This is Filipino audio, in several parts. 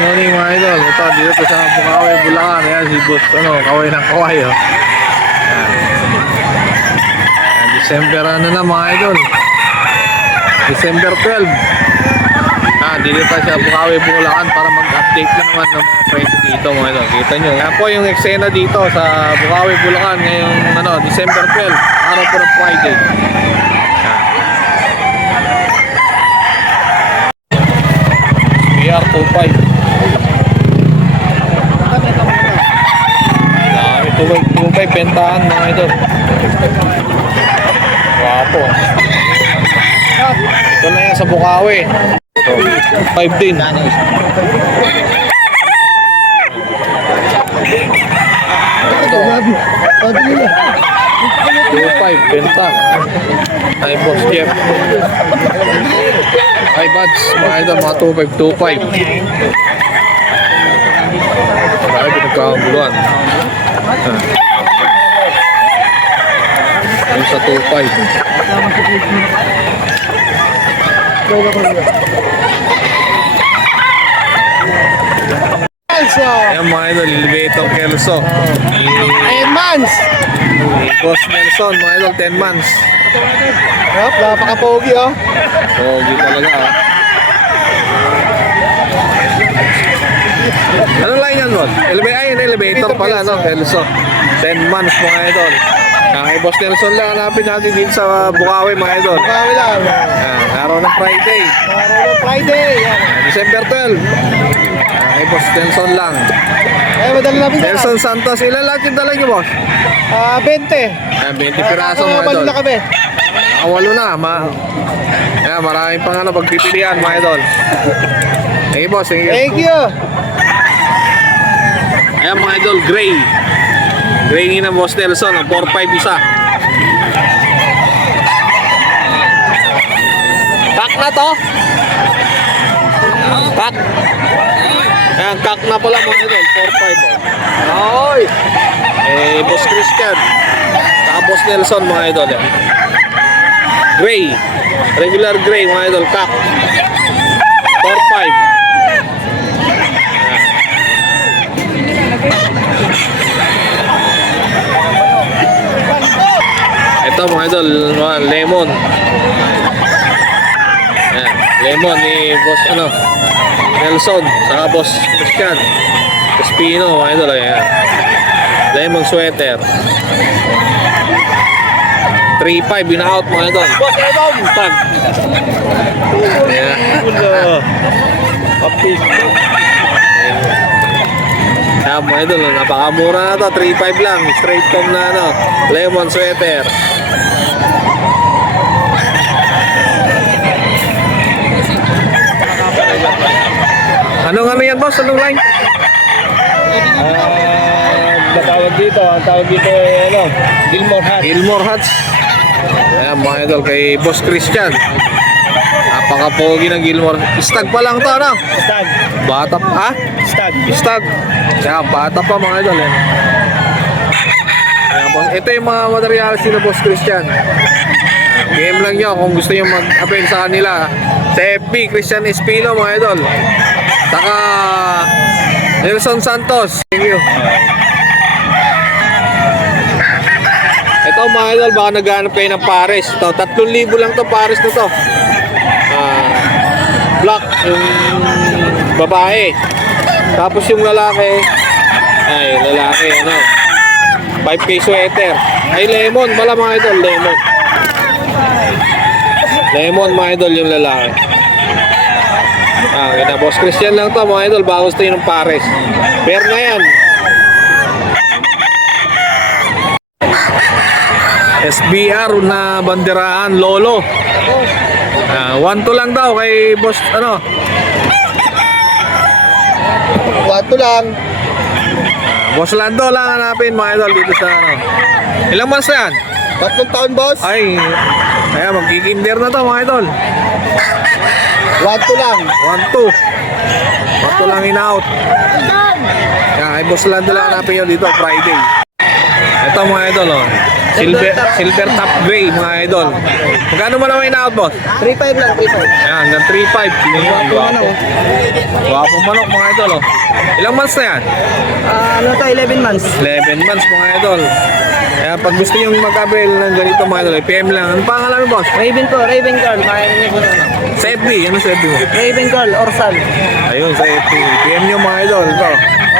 morning mga idol. Ito, dito sa Bukawi, Bulacan. Ayan, si Boss, kaway ng kaway, oh. Ayan, December na mga idol. December 12. Dito tayo sa Bukawi, Bulacan para mag-update na naman ng mga presyo dito mga idol. Kita nyo. Ayan po yung eksena dito sa Bukawi, Bulacan ngayong December 12. Araw po ng Friday. BR25. Dami 25 bentahan mga idol. Wapo. Ito na yan sa Bukawi. 5 din. Ito. 25 benta. Ay Boss Jeff. Ay buds, mga idol, mga 2525. Marami pinagkakabuluan. Yung sa 25. Ayan mga idol, elevator Kelso. 10 months! Boss Nelson, mga idol, 10 months. Yup, napaka-pogi oh. Pogi talaga ah. Ano lang yan, Rod? Elevator pala, no? Kelso. 10 months, mga idol. Kay Boss Nelson lang, hanapin natin dito sa Bukawi, mga idol. Bukawi lang. Araw ng Friday. Araw ng Friday. Yan. December 12. Kay Boss Nelson lang. Madali namin na. Nelson Santos, ilan lang yung dala niyo, Boss? 20. 20 piraso, mga idol. Na kami. Nakawalo na. Maraming pang pagpipilian, mga idol. Hey, Boss. Thank you. Ayan mga idol, gray. Gray ni na Boss Nelson, 4-5 isa. Kak na to. Kak. Ayan, kak na pala mga idol, 4-5. Oy. Boss Christian. Saka Boss Nelson mga idol. Gray. Regular gray mga idol, kak. 4-5. Ito mga idol, lemon. Ayan, lemon ni Boss Nelson, saka Boss Christian. Espino mga idol, ayan. Lemon sweater. 3-5 in-out mga idol. Boss Edom. Tag. Ayan. Ayan mga idol, napakamura na to. 3-5 lang, straight com na lemon sweater. Anong yan, Boss? Anong line? Ang tawag dito ay Gilmore Hats. Gilmore Hats. Ayan mga idol, kay Boss Christian. Napaka-pogi ng Gilmore. Stag pa lang to, ano? Stag. Bata pa, ha? Stag. Stag. Kaya bata pa mga idol, eh. Ayan, Boss. Ito yung mga materials ni Boss Christian. Game lang nyo kung gusto nyo mag-append sa kanila. Sa FB, Christian Espino mga idol. Saka Nelson Santos. Thank you. Ito mga idol, baka naghanap kayo ng pares. Ito, 3,000 lang to, pares na to. Black yung babae. Tapos yung lalaki, 5K sweater. Ay lemon, pala mga idol, lemon. Lemon mga idol yung lalaki. Kita Boss Christian lang to mga idol, baka gusto yun ng pares. Pair na yan. SBR na banderaan Lolo. 1-2 lang daw kay Boss Wato lang. Boss Lando lang hanapin mga idol dito sa Ilang months na yan? 3 taon, boss. Ay, magkikinder na to mga idol. Wato lang. 1-2 lang in-out. Kay Boss Lando lang hanapin yun dito Friday. Ito mga idol Silver top gray mga idol. Magkano mo naman in-out, boss? 3.5 lang, 3.5. Ayan, hanggang 3.5. Gwapo. Gwapo manok mga idol, oh. Ilang months na yan? Ano to, 11 months. 11 months mga idol. Kaya pag gusto nyo mag-avail ng ganito mga idol, PM lang. Ano pangalan mo, boss? Raven po, Raven Girl. Kaya niyo po na. Sa FB, ano sa FB mo? Raven Girl, Orsal. Ayun, sa FB. PM nyo mga idol. Ito.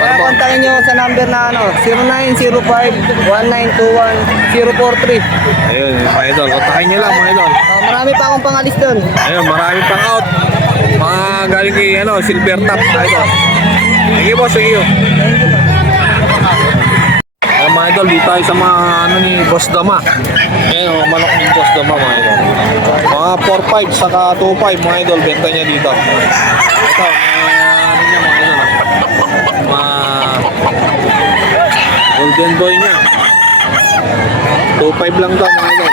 Kaya kontakin nyo sa number na 0905-1921-043. Ayun, mga idol. Kontakin nyo lang mga idol. Marami pa akong pangalis doon. Ayun, marami pang out. Mga galing kay silver top mga idol. Sige boss, sige. Ayun mga idol, dito tayo sa mga ni Boss Dama. Ayun, mga manok ni Boss Dama mga idol. Mga 4.5 saka 2.5 mga idol, benta niya dito. Ito, mga idol. Mga golden boy niya. 2.5 lang daw mga idol.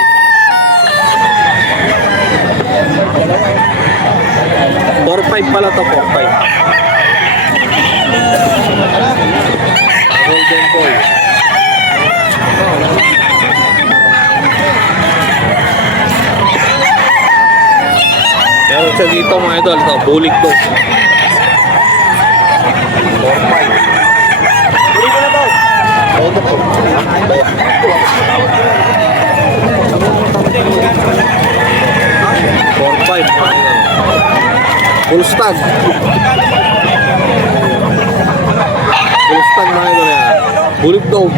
4.5 pala to, 4.5. Golden boy. Meron siya dito mga idol, ito, bulik to. 4.5. Bili ko na po. Ito po. 4.5 mga idol. Full stag. Full stag mga idol yan. Bulik dog.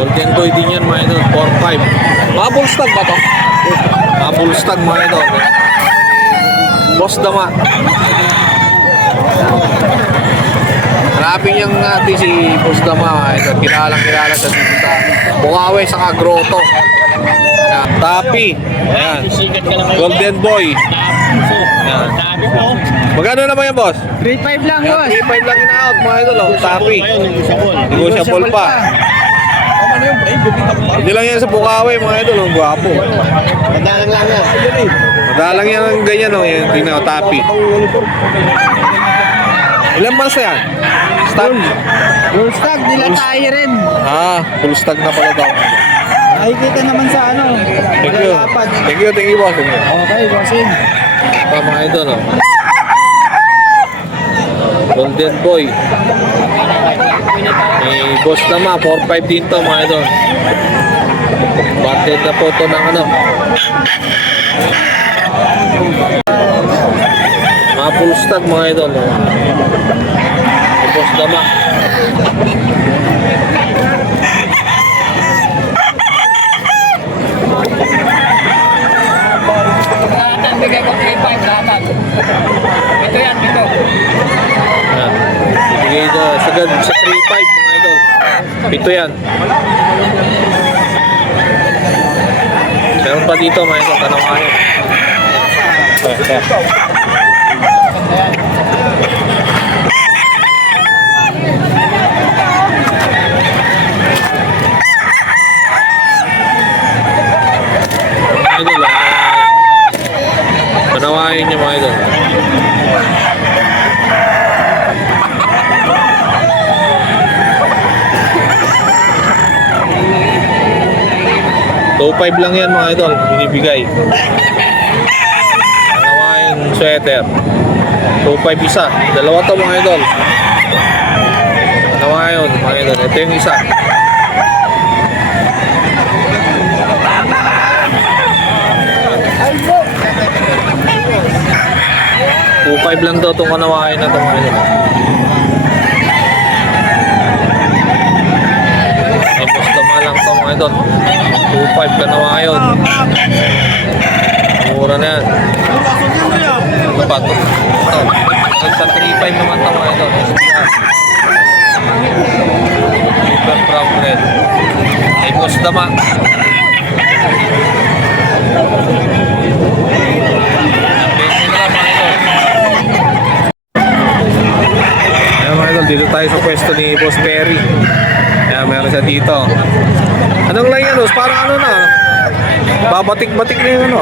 Golden boy din yan mga idol. 4.5. Mga full stag ba to? Mga full stag mga idol. Boss Dama. Hanapin niyang natin si Boss Dama. Ito, kilalang-kilala sa dito sa Bukawi sa Grotto. Ayan, Tapi. Ayan. Golden Boy. Ayan. Magkano naman yan, boss? 3.5 lang, Ayan, 3.5 lang in-out, mga idol. Oh. Tapi. Negotiable pa. Hindi lang yan sa Bukawi, mga idol. Ang gwapo. Madalang lang yan. Madalang yan ang ganyan, oh. Yan, tingnan ko, Tapi. Ilan months na yan? Stag? Full stag, nila tayo rin. Full stag na pala daw. Nakikita naman sa Thank you. Thank you, boss. Okay, bossing. Ito, mga idol, oh. Golden Boy. May boss naman, 4.5 din to, mga idol. Batted na po ito ng mga full stag, mga idol, oh. May boss naman. Bigay ko 3.5 dapat. Ito yan, ito. Yan. Bigay ito sa 3.5 mga idol. Ito yan. Meron pa dito mga idol. Tanong kayo. Mga idol, panawain niyo mga idol. So 5 lang yan mga idol, binibigay. Panawain sweater. So 5 isa. Dalawa to mga idol. Panawain mga idol. Ito yung isa. So 5 lang daw itong kanawain na itong mga idol. Ay, basta lang ito mga idol. 2.5 ka na ngayon. Mura na yan. Ito pa ito. Sa 3.5 naman ito mga idol. Super brown red. Ay, boss dama. Bente na mga idol. Ayan mga idol, dito tayo sa pwesto ni Boss Perry. Ayan, meron siya dito. Anong line yan, boss? Parang ano na? Babatik-batik na yung ano.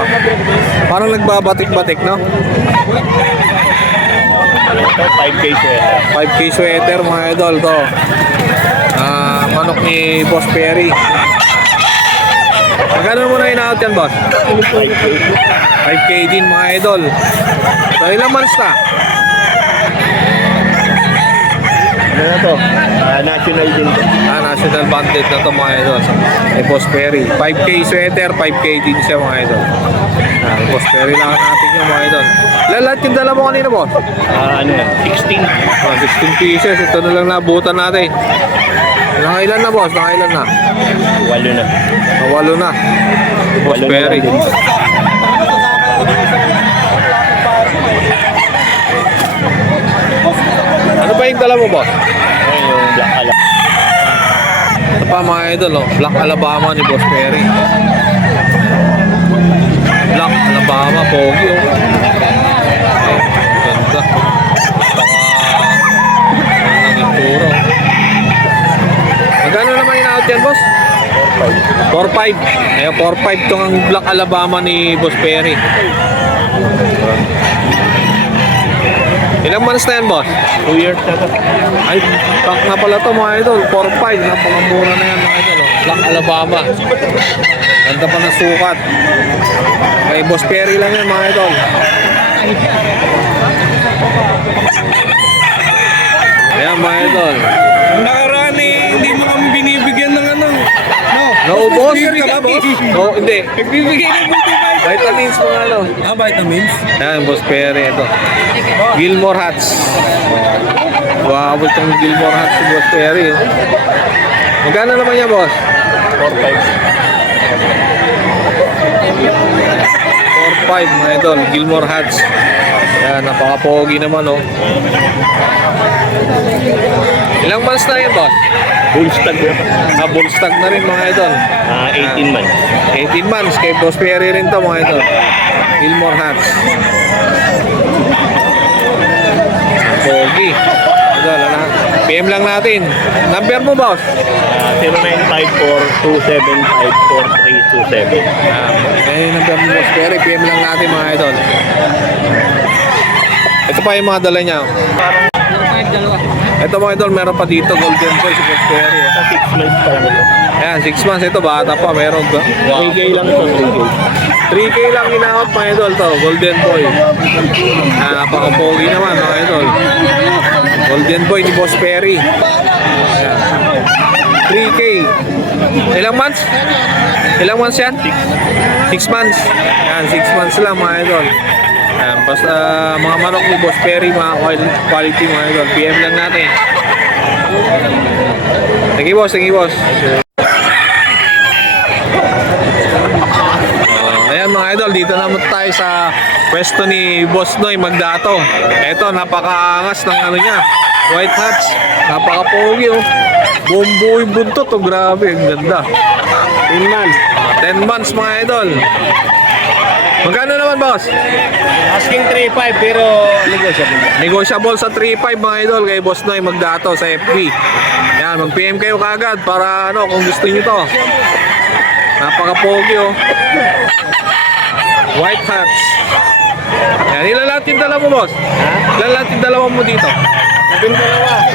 Parang nagbabatik-batik, no? Ito, 5K sweater. 5K sweater mga idol to. Manok ni Boss Perry. Magkano mo na in-out yan, boss? 5K. 5K din mga idol. So ilang months na? Ano na to? National din to. National banded na to mga idol. Ni Boss Perry. 5K sweater, 5K din siya mga idol. Boss Perry lang natin yung mga idol. Lahat yung dala mo kanina, boss? Ano yan? 16. 16 pieces. Ito na lang nabutan natin. Nakailan na, boss? Nakailan na? 8 na. Nawalo na. Boss 8 na Perry. lang din. Ano ba yung dala mo, boss? Ayun yung black alak. Ito pa mga idol, oh. Black Alabama ni Boss Perry. Black Alabama, pogi, oh. Ay, ganda. Ang itsura, oh. Magkano naman in-out yan, boss? 4-5. Ayan, 4-5 itong ang Black Alabama ni Boss Perry. Ilang months na yan, boss? 2 years na to. Ay, pack nga pala to mga idol. 4-5. Napakamura na yan mga idol. Oh. Black Alabama. Ganda pa ng sukat. Kay Boss Perry lang yan mga idol. Ayan mga idol. Nakarani, hindi mo kami binibigyan ng ano. No. Naubos? Bibigyan ka ba, boss? No, hindi. Nagbibigay ng buti ba? Vitamins mga ano. Vitamins? Ayan, Boss Perry ito. Gilmore Hats. Wow, itong Gilmore Hats si Boss Perry. Oh. Magkano naman yan, boss? 4-5 mga idol, Gilmore Hats. Ayan, napaka-pogi naman, oh. Ilang months na yan, boss? Bullstag na. Bullstag na rin mga idol. 18 months. 18 months, kay Boss Perry rin to mga idol. Gilmore Hats. Pogi. Idol, ano? PM lang natin. Number mo, boss? 0954-275-4327. Eh, number mo, Boss Perry. PM lang natin mga idol. Ito pa yung mga dala niya. Ito mga idol, meron pa dito Golden Boy si Boss Perry. Sa 6 months pa lang ito. Ayan, 6 months ito, bata pa, meron. Wow. 3K lang ito, 3K. 3K lang in-out mga idol to, Golden Boy. Napaka-pogi naman mga idol. Golden Boy ni Boss Perry. Ayan. 3K. Ilang months? Ilang months yan? 6 months. Ayan, 6 months lang mga idol. Ayan, basta mga manok ni Boss Perry, mga quality mga idol. PM lang natin. Thank you, boss. Thank you, boss. Ayan mga idol, dito naman tayo sa pwesto ni Boss Noy Magdato. Ito, napakaangas ng ano niya, white hats. Napaka-pogi, oh. Buong buo yung buntot, oh. Grabe, ang ganda. 10 months. 10 months mga idol. Magkano naman, boss? Asking 3.5 pero negotiable. Negotiable sa 3.5 mga idol kay Boss Noy Magdato sa FB. Yan, mag-PM kayo kagad para ano, kung gusto niyo to. Napaka-pogi, oh. White hats. Yan, ilan lahat yung dala mo, boss? Ilan lahat yung dalawa mo dito? 12.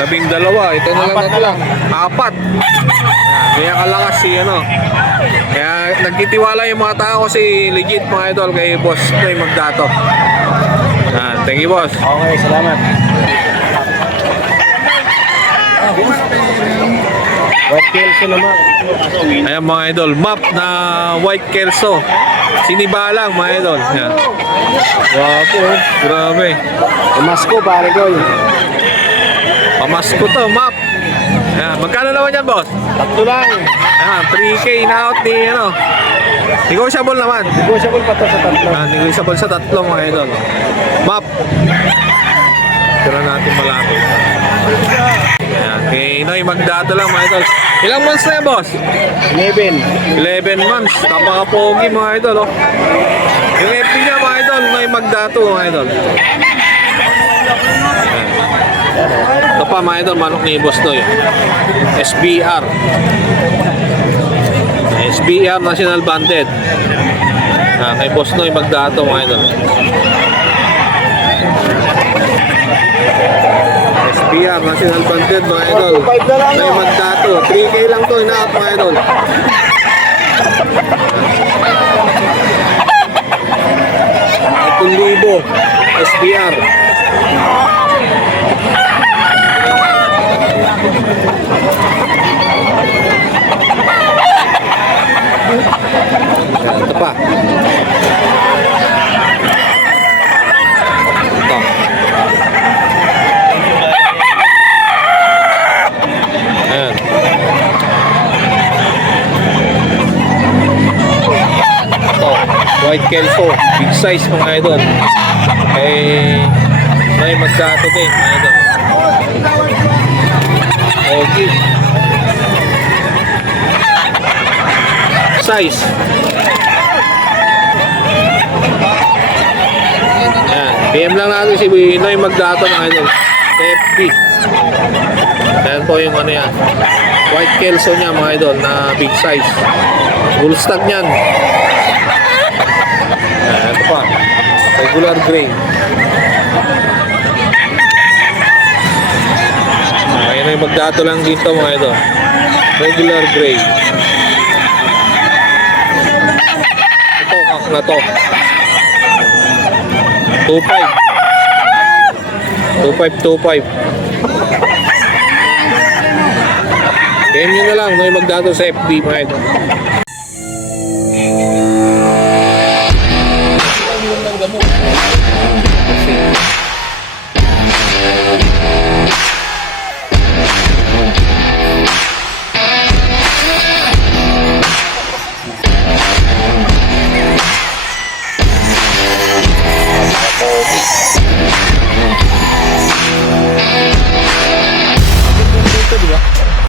Ito na lang natlang. 4. Kaya kalakas si ano. Kaya nagtitiwala yung mga tao kasi legit mga idol kay Boss Noy Magdato. Yan, thank you, boss. Okay, salamat. White Kelso naman. Ayan mga idol, map na White Kelso. Sinibalang mga idol. Yan. Wapo, oh. Grabe. Masko pare ko. Pamasko to, map. Yan, magkano naman yan, boss? Tatlo lang. Ayan, 3K in-out ni ano. Negotiable naman. Negotiable pa to sa tatlo. Negotiable sa tatlo mga idol. Map. Tira natin malapit. Ayan, kay Noy Magdato lang mga idol. Ilang months na yan, boss? 11. 11 months. Napaka-pogi mga idol, oh. Yung FB niya mga idol, Noy Magdato mga idol. Ito pa mga idol, manok ni Boss Noy. SBR. SBR National Banded. Kay Boss Noy Magdato mga idol. SBR National Banded mga idol. Noy Magdato. 3K lang to, inaap mga idol. Libo SBR. Ito pa. Ito. Ayan. Ito. White Kelso. Big size mga idol. May Magdato din mga idol. Okay. Size. Ayan. PM lang natin si Noy Magdato mga idol. FB. Ayan po yung ano yan. White Kelso niya mga idol na big size. Full stock niyan. Ayan, ito pa. Regular gray. Ayan yung Magdato lang dito mga idol. Regular gray. Na to 25 PM nyo na lang Noy Magdato sa FB mga ito.